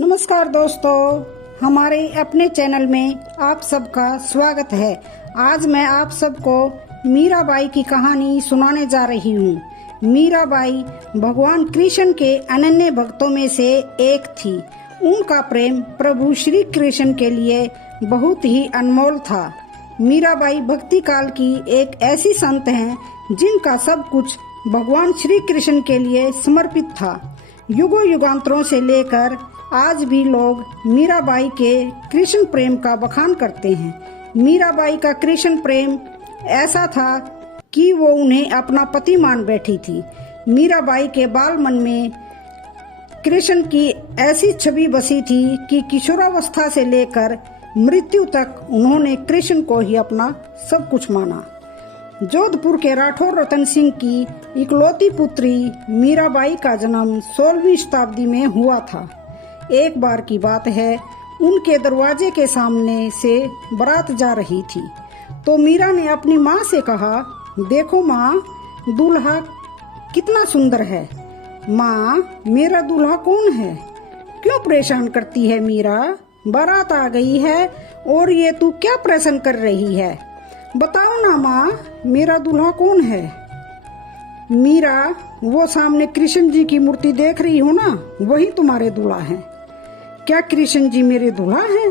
नमस्कार दोस्तों, हमारे अपने चैनल में आप सबका स्वागत है। आज मैं आप सबको मीराबाई की कहानी सुनाने जा रही हूँ। मीराबाई भगवान कृष्ण के अनन्य भक्तों में से एक थी। उनका प्रेम प्रभु श्री कृष्ण के लिए बहुत ही अनमोल था। मीराबाई भक्ति काल की एक ऐसी संत हैं जिनका सब कुछ भगवान श्री कृष्ण के लिए समर्पित था। युगों युगांतरों से लेकर आज भी लोग मीराबाई के कृष्ण प्रेम का बखान करते हैं। मीराबाई का कृष्ण प्रेम ऐसा था कि वो उन्हें अपना पति मान बैठी थी। मीराबाई के बाल मन में कृष्ण की ऐसी छवि बसी थी कि किशोरावस्था से लेकर मृत्यु तक उन्होंने कृष्ण को ही अपना सब कुछ माना। जोधपुर के राठौर रतन सिंह की इकलौती पुत्री मीराबाई का जन्म 16वीं शताब्दी में हुआ था। एक बार की बात है, उनके दरवाजे के सामने से बारात जा रही थी तो मीरा ने अपनी माँ से कहा, देखो माँ, दूल्हा कितना सुंदर है। माँ, मेरा दूल्हा कौन है? क्यों परेशान करती है मीरा? बारात आ गई है और ये तू क्या प्रश्न कर रही है? बताओ ना माँ, मेरा दूल्हा कौन है? मीरा, वो सामने कृष्ण जी की मूर्ति देख रही हो ना, वही तुम्हारे दूल्हा है। क्या कृष्ण जी मेरे दूल्हा हैं?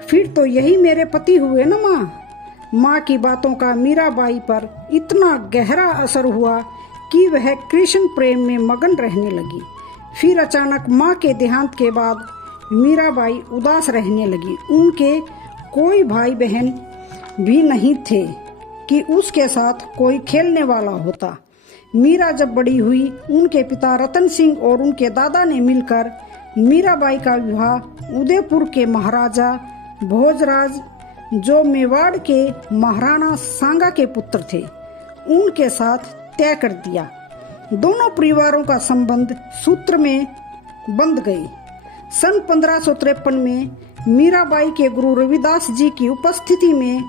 फिर तो यही मेरे पति हुए ना माँ। माँ की बातों का मीराबाई पर इतना गहरा असर हुआ कि वह कृष्ण प्रेम में मगन रहने लगी। फिर अचानक माँ के देहांत के बाद मीराबाई उदास रहने लगी। उनके कोई भाई बहन भी नहीं थे कि उसके साथ कोई खेलने वाला होता। मीरा जब बड़ी हुई, उनके पिता रतन सिंह और उनके दादा ने मिलकर मीराबाई का विवाह उदयपुर के महाराजा भोजराज, जो मेवाड़ के महाराणा सांगा के पुत्र थे, उनके साथ तय कर दिया। दोनों परिवारों का संबंध सूत्र में बंध गए। सन 1553 में मीराबाई के गुरु रविदास जी की उपस्थिति में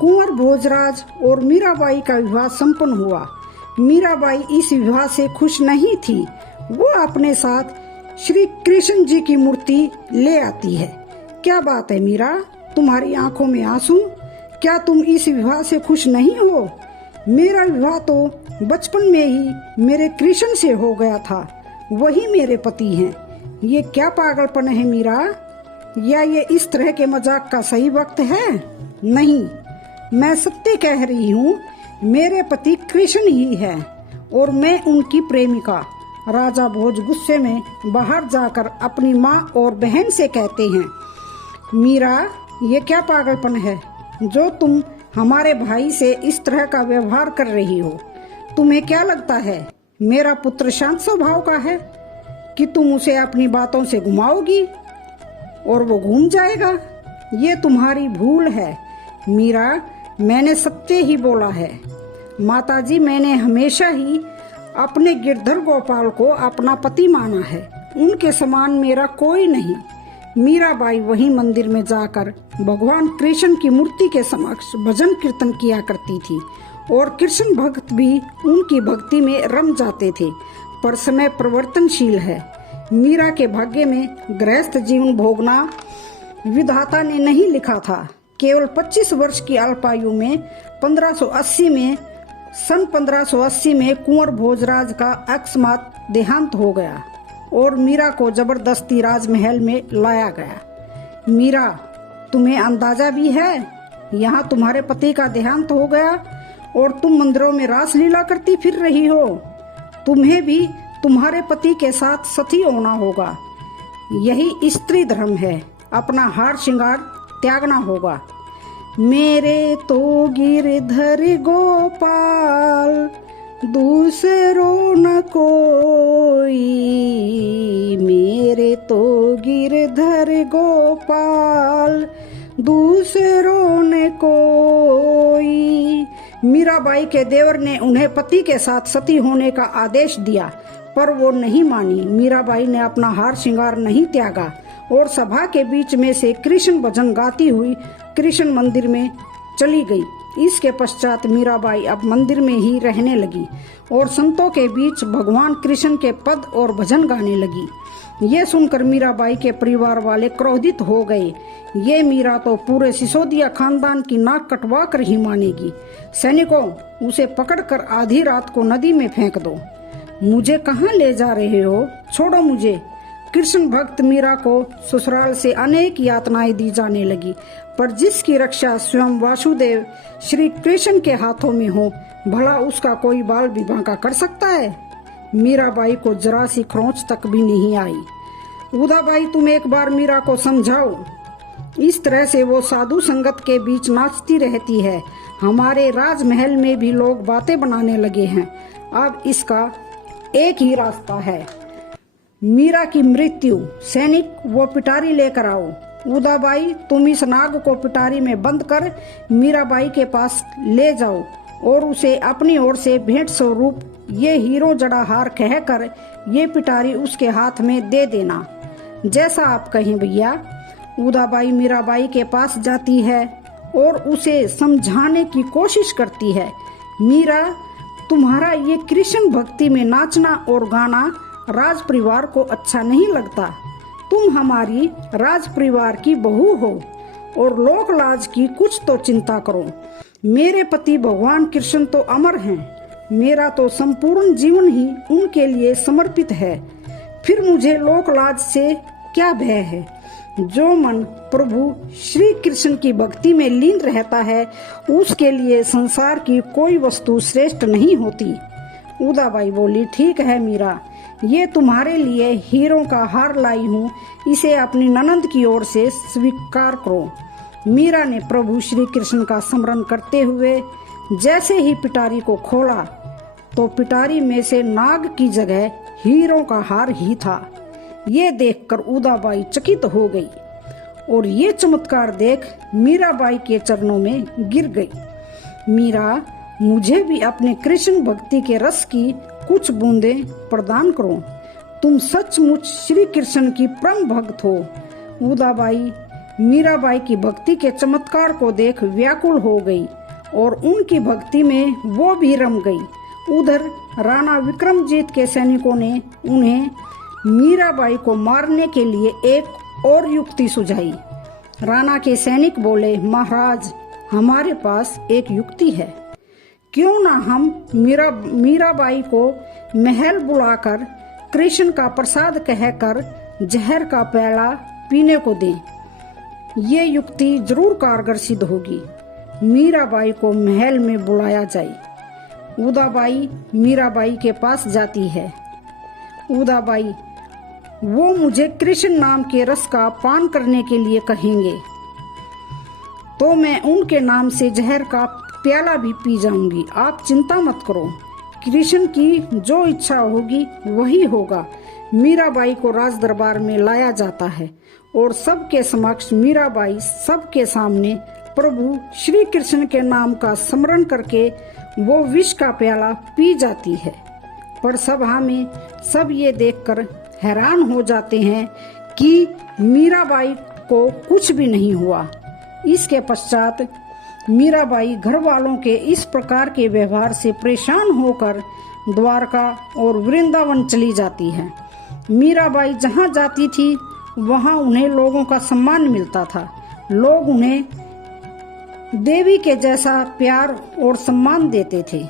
कुंवर भोजराज और मीराबाई का विवाह संपन्न हुआ। मीराबाई इस विवाह से खुश नहीं थी। वो अपने साथ श्री कृष्ण जी की मूर्ति ले आती है। क्या बात है मीरा, तुम्हारी आंखों में आंसू? क्या तुम इस विवाह से खुश नहीं हो? मेरा विवाह तो बचपन में ही मेरे कृष्ण से हो गया था, वही मेरे पति हैं। ये क्या पागलपन है मीरा? या ये इस तरह के मजाक का सही वक्त है? नहीं, मैं सत्य कह रही हूँ, मेरे पति कृष्ण ही है और मैं उनकी प्रेमिका। राजा भोज गुस्से में बाहर जाकर अपनी माँ और बहन से कहते हैं, मीरा, ये क्या पागलपन है जो तुम हमारे भाई से इस तरह का व्यवहार कर रही हो? तुम्हें क्या लगता है मेरा पुत्र शांत स्वभाव का है कि तुम उसे अपनी बातों से घुमाओगी और वो घूम जाएगा? ये तुम्हारी भूल है मीरा, मैंने सत्य ही बोला है। माताजी, मैंने हमेशा ही अपने गिरधर गोपाल को अपना पति माना है, उनके समान मेरा कोई नहीं। मीराबाई वही मंदिर में जाकर भगवान कृष्ण की मूर्ति के समक्ष भजन कीर्तन किया करती थी और कृष्ण भक्त भी उनकी भक्ति में रम जाते थे। पर समय परिवर्तनशील है। मीरा के भाग्य में गृहस्थ जीवन भोगना विधाता ने नहीं लिखा था। केवल 25 वर्ष की अल्पायु में सन 1580 में कुंवर भोजराज का अकस्मात देहांत हो गया और मीरा को जबरदस्ती राजमहल में लाया गया। मीरा, तुम्हें अंदाजा भी है, यहाँ तुम्हारे पति का देहांत हो गया और तुम मंदिरों में रासलीला करती फिर रही हो। तुम्हें भी तुम्हारे पति के साथ सती होना होगा। यही स्त्री धर्म है। अपना हार श्रृंगार त्यागना होगा। मेरे तो गिरधर गोपाल, दूसरों न कोई। मेरे तो गिरधर गोपाल, दूसरों न कोई। मीराबाई के देवर ने उन्हें पति के साथ सती होने का आदेश दिया, पर वो नहीं मानी। मीराबाई ने अपना हार श्रृंगार नहीं त्यागा और सभा के बीच में से कृष्ण भजन गाती हुई कृष्ण मंदिर में चली गई। इसके पश्चात मीराबाई अब मंदिर में ही रहने लगी और संतों के बीच भगवान कृष्ण के पद और भजन गाने लगी। ये सुनकर मीराबाई के परिवार वाले क्रोधित हो गए। ये मीरा तो पूरे सिसोदिया खानदान की नाक कटवा कर ही मानेगी। सैनिकों, उसे पकड़कर आधी रात को नदी में फेंक दो। मुझे कहाँ ले जा रहे हो? छोड़ो मुझे। कृष्ण भक्त मीरा को ससुराल से अनेक यातनाएं दी जाने लगी, पर जिसकी रक्षा स्वयं वासुदेव श्री कृष्ण के हाथों में हो, भला उसका कोई बाल विवाह का कर सकता है? मीराबाई को जरा सी खरोंच तक भी नहीं आई। उदाबाई, तुम एक बार मीरा को समझाओ। इस तरह से वो साधु संगत के बीच नाचती रहती है। हमारे राजमहल में भी लोग बातें बनाने लगे हैं। अब इसका एक ही रास्ता है, मीरा की मृत्यु। सैनिक, वो पिटारी लेकर आओ। उदाबाई, तुम इस नाग को पिटारी में बंद कर मीराबाई के पास ले जाओ और उसे अपनी ओर से भेंट स्वरूप ये हीरो जड़ा हार कहकर ये पिटारी उसके हाथ में दे देना। जैसा आप कहें भैया। उदाबाई मीराबाई के पास जाती है और उसे समझाने की कोशिश करती है। मीरा, तुम्हारा ये कृष्ण भक्ति में नाचना और गाना राज परिवार को अच्छा नहीं लगता। तुम हमारी राज परिवार की बहू हो और लोक लाज की कुछ तो चिंता करो। मेरे पति भगवान कृष्ण तो अमर हैं। मेरा तो संपूर्ण जीवन ही उनके लिए समर्पित है। फिर मुझे लोक लाज से क्या भय है? जो मन प्रभु श्री कृष्ण की भक्ति में लीन रहता है, उसके लिए संसार की कोई वस्तु श्रेष्ठ नहीं होती। उदाबाई बोली, ठीक है मीरा, ये तुम्हारे लिए हीरों का हार लाई हूँ, इसे अपनी ननंद की ओर से स्वीकार करो। मीरा ने प्रभु श्री कृष्ण का स्मरण करते हुए जैसे ही पिटारी को खोला तो पिटारी में से नाग की जगह हीरों का हार ही था। ये देखकर उदाबाई चकित हो गई और ये चमत्कार देख मीराबाई के चरणों में गिर गई। मीरा, मुझे भी अपने कृष्ण भक्ति के रस की कुछ बूंदें प्रदान करो। तुम सचमुच श्री कृष्ण की परम भक्त हो। उदाबाई मीराबाई की भक्ति के चमत्कार को देख व्याकुल हो गई और उनकी भक्ति में वो भी रम गई। उधर राणा विक्रमजीत के सैनिकों ने उन्हें मीराबाई को मारने के लिए एक और युक्ति सुझाई। राणा के सैनिक बोले, महाराज, हमारे पास एक युक्ति है। क्यों ना हम मीराबाई को महल बुलाकर कृष्ण का प्रसाद कहकर जहर का प्याला पीने को दें। ये युक्ति जरूर कारगर सिद्ध होगी। मीराबाई को महल में बुलाया जाए। उदाबाई मीराबाई के पास जाती है। उदाबाई, वो मुझे कृष्ण नाम के रस का पान करने के लिए कहेंगे तो मैं उनके नाम से जहर का प्याला भी पी जाऊंगी। आप चिंता मत करो, कृष्ण की जो इच्छा होगी वही होगा। मीराबाई को राज दरबार में लाया जाता है और सबके समक्ष मीराबाई सबके सामने प्रभु श्री कृष्ण के नाम का स्मरण करके वो विष का प्याला पी जाती है। पर सभा में सब ये देखकर हैरान हो जाते हैं कि मीराबाई को कुछ भी नहीं हुआ। इसके पश्चात मीराबाई घर वालों के इस प्रकार के व्यवहार से परेशान होकर द्वारका और वृंदावन चली जाती है। मीराबाई जहाँ जाती थी वहाँ उन्हें लोगों का सम्मान मिलता था। लोग उन्हें देवी के जैसा प्यार और सम्मान देते थे।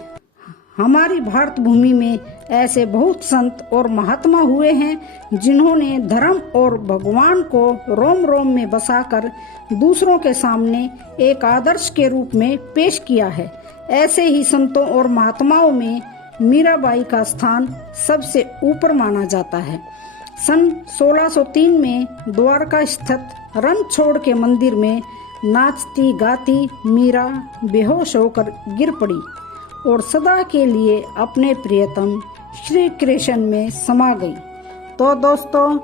हमारी भारत भूमि में ऐसे बहुत संत और महात्मा हुए हैं जिन्होंने धर्म और भगवान को रोम रोम में बसाकर दूसरों के सामने एक आदर्श के रूप में पेश किया है। ऐसे ही संतों और महात्माओं में मीराबाई का स्थान सबसे ऊपर माना जाता है। सन 1603 में द्वारका स्थित रणछोड़ के मंदिर में नाचती गाती मीरा बेहोश होकर गिर पड़ी और सदा के लिए अपने प्रियतम श्री कृष्ण में समा गई। तो दोस्तों,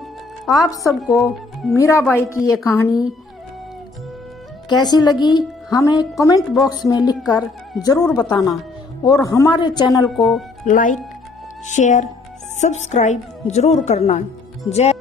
आप सबको मीराबाई की ये कहानी कैसी लगी हमें कमेंट बॉक्स में लिखकर जरूर बताना और हमारे चैनल को लाइक, शेयर, सब्सक्राइब जरूर करना। जय